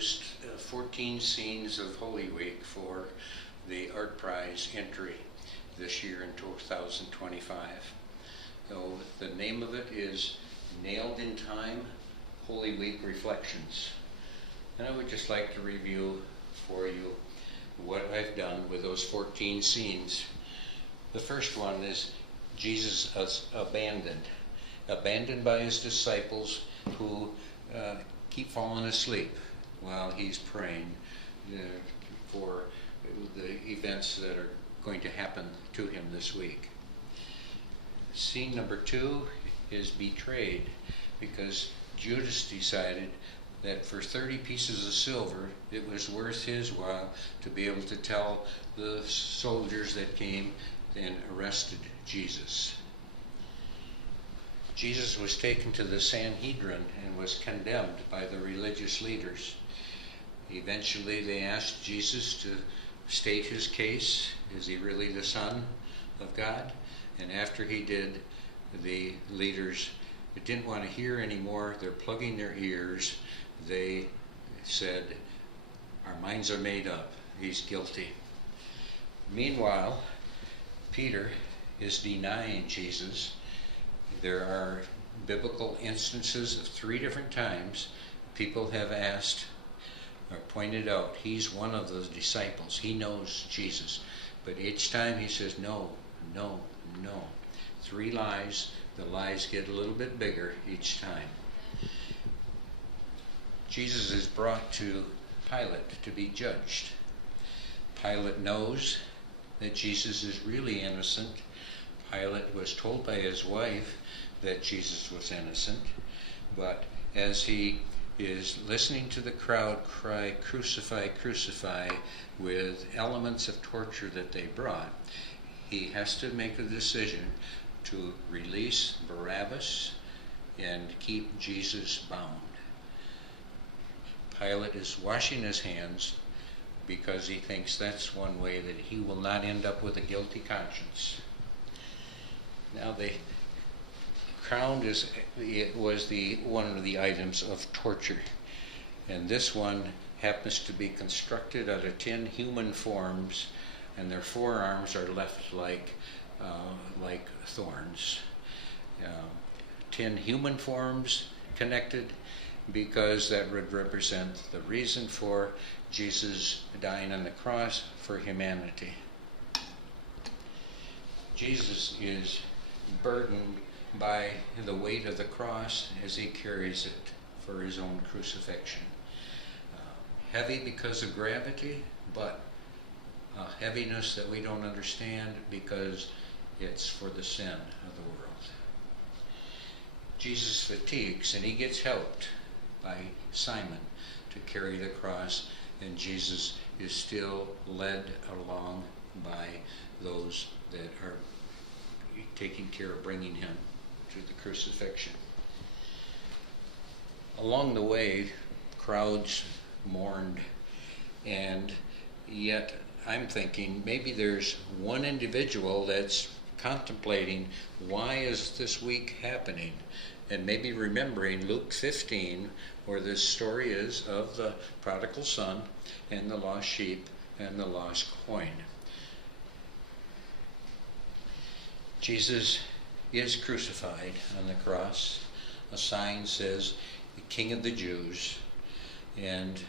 produced 14 scenes of Holy Week for the Art Prize entry this year in 2025. So the name of it is Nailed in Time Holy Week Reflections. And I would just like to review for you what I've done with those 14 scenes. The first one is Jesus abandoned by his disciples who keep falling asleep while he's praying for the events that are going to happen to him this week. Scene number 2 is betrayed, because Judas decided that for 30 pieces of silver it was worth his while to be able to tell the soldiers that came and arrested Jesus. Jesus was taken to the Sanhedrin and was condemned by the religious leaders. Eventually they asked Jesus to state his case. Is he really the Son of God? And after he did, the leaders didn't want to hear anymore. They're plugging their ears. They said, our minds are made up. He's guilty. Meanwhile, Peter is denying Jesus. There are biblical instances of 3 different times people have asked or pointed out he's one of the disciples. He knows Jesus. But each time he says, no, no, no. 3 lies. The lies get a little bit bigger each time. Jesus is brought to Pilate to be judged. Pilate knows that Jesus is really innocent. Pilate was told by his wife that Jesus was innocent, but as he is listening to the crowd cry, crucify, crucify, with elements of torture that they brought, he has to make a decision to release Barabbas and keep Jesus bound. Pilate is washing his hands because he thinks that's one way that he will not end up with a guilty conscience. Now the crown was one of the items of torture, and this one happens to be constructed out of 10 human forms, and their forearms are left like thorns. 10 human forms connected, because that would represent the reason for Jesus dying on the cross for humanity. Jesus is burdened by the weight of the cross as he carries it for his own crucifixion. Heavy because of gravity, but a heaviness that we don't understand because it's for the sin of the world. Jesus fatigues, and he gets helped by Simon to carry the cross, and Jesus is still led along by those that are taking care of bringing him to the crucifixion. Along the way, crowds mourned, and yet I'm thinking maybe there's one individual that's contemplating, why is this week happening? And maybe remembering Luke 15, where this story is of the prodigal son and the lost sheep and the lost coin. Jesus is crucified on the cross. A sign says, the King of the Jews. And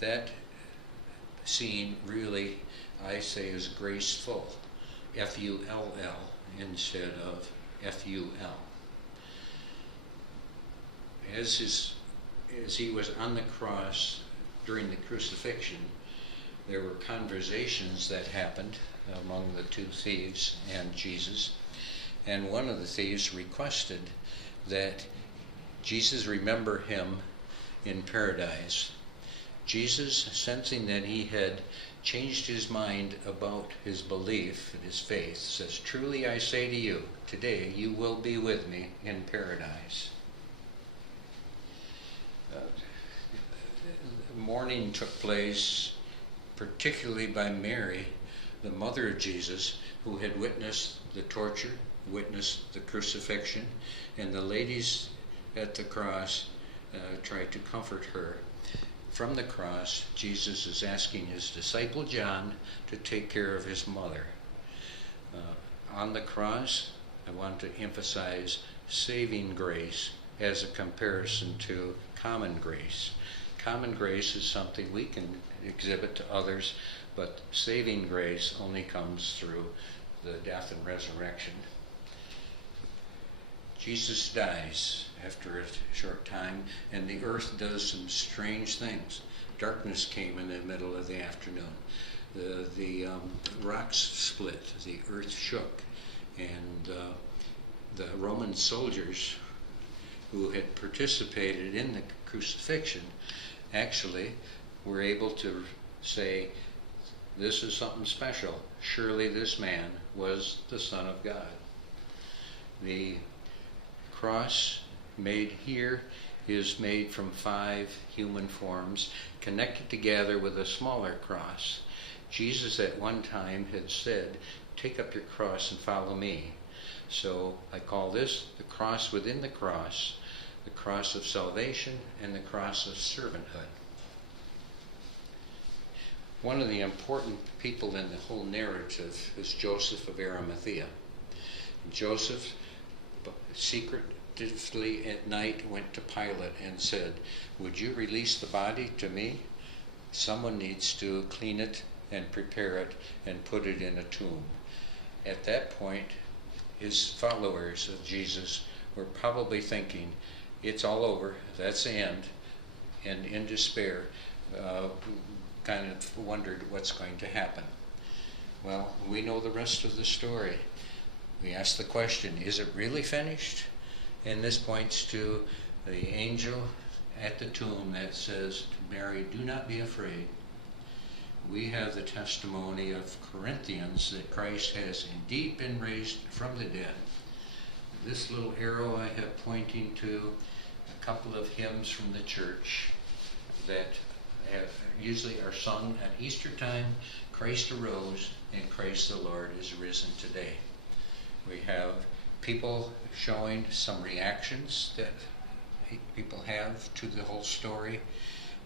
that scene really, I say, is graceful. F-U-L-L instead of F-U-L. As he was on the cross during the crucifixion, there were conversations that happened among the 2 thieves and Jesus, and one of the thieves requested that Jesus remember him in paradise. Jesus, sensing that he had changed his mind about his belief and his faith, says, truly I say to you, today you will be with me in paradise. Mourning took place particularly by Mary, the mother of Jesus, who had witnessed the torture, witnessed the crucifixion, and the ladies at the cross tried to comfort her. from the cross, Jesus is asking his disciple John to take care of his mother. On the cross, I want to emphasize saving grace as a comparison to common grace. Common grace is something we can exhibit to others, but saving grace only comes through the death and resurrection. Jesus dies after a short time, and the earth does some strange things. Darkness came in the middle of the afternoon. The rocks split, the earth shook, and the Roman soldiers who had participated in the crucifixion actually were able to say, this is something special. Surely this man was the Son of God. The cross made here is made from 5 human forms connected together with a smaller cross. Jesus at one time had said, take up your cross and follow me. So I call this the cross within the cross of salvation and the cross of servanthood. One of the important people in the whole narrative is Joseph of Arimathea. Joseph secretively at night went to Pilate and said, would you release the body to me? Someone needs to clean it and prepare it and put it in a tomb. At that point, his followers of Jesus were probably thinking, it's all over, that's the end, and in despair, kind of wondered what's going to happen. Well, we know the rest of the story. We ask the question, is it really finished? And this points to the angel at the tomb that says to Mary, do not be afraid. We have the testimony of Corinthians that Christ has indeed been raised from the dead. This little arrow I have pointing to a couple of hymns from the church that usually are sung at Easter time. Christ arose and Christ the Lord is risen today. We have people showing some reactions that people have to the whole story,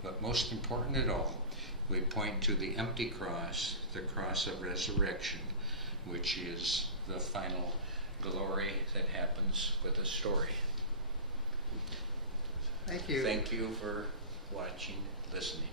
but most important at all, we point to the empty cross, the cross of resurrection, which is the final glory that happens with the story. Thank you. Thank you for watching, listening.